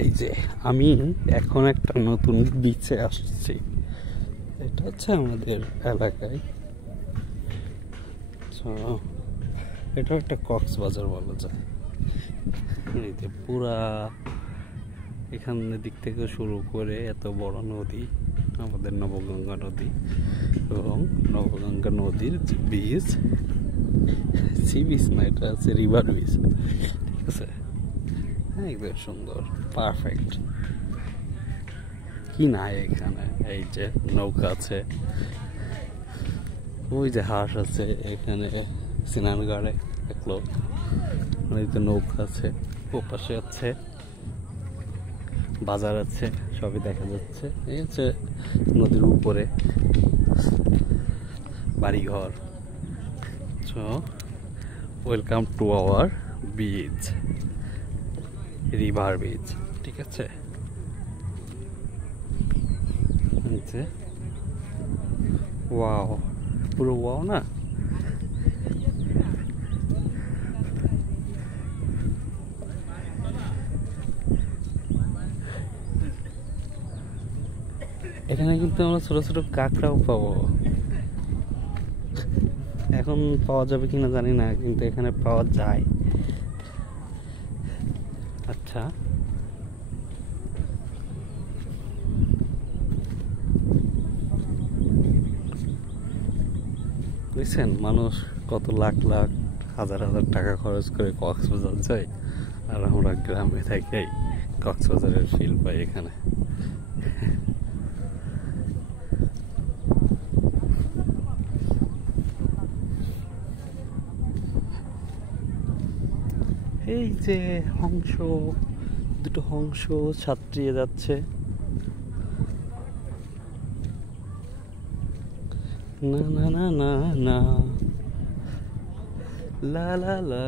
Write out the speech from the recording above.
এই যে আমি এখন একটা নতুন বিচে আসছি। এটা হচ্ছে আমাদের এলাকায়। এটা একটা কক্সবাজার বলা যায়। এই যে পুরা এখানের দিক থেকে শুরু করে এত বড় নদী আমাদের নবগঙ্গা নদী, এবং নবগঙ্গা নদীর যে বীজ, সি বিচ না, এটা আছে রিভার বিচ। ঠিক আছে, হ্যাঁ, একদম সুন্দর, পারফেক্ট। কি নাই এখানে, এই যে নৌকা আছে, ওই যে হাঁস আছে এখানে সিনানগড়ে দেখলো, এই যে নৌকা আছে, ও পাশে আছে বাজার আছে, সবই দেখা যাচ্ছে। এই হচ্ছে নদীর উপরে বাড়িঘর। So welcome to our beach, river beach. ঠিক আছে, ওয়াও, পুরো ওয়াও না। এখানে কিন্তু আমরা ছোট ছোট কাঁকড়াও পাবো। এখন পাওয়া যাবে কিনা জানি না, কিন্তু এখানে পাওয়া যায়। আচ্ছা, বুঝছেন মানুষ কত লাখ লাখ হাজার হাজার টাকা খরচ করে কক্সবাজার যায়, আর আমরা গ্রামে থাকি কক্সবাজারের ফিল পাই এখানে। এই যে হংস, দুটো হংস সাঁতরিয়ে যাচ্ছে। না না না না না, লা লা লা।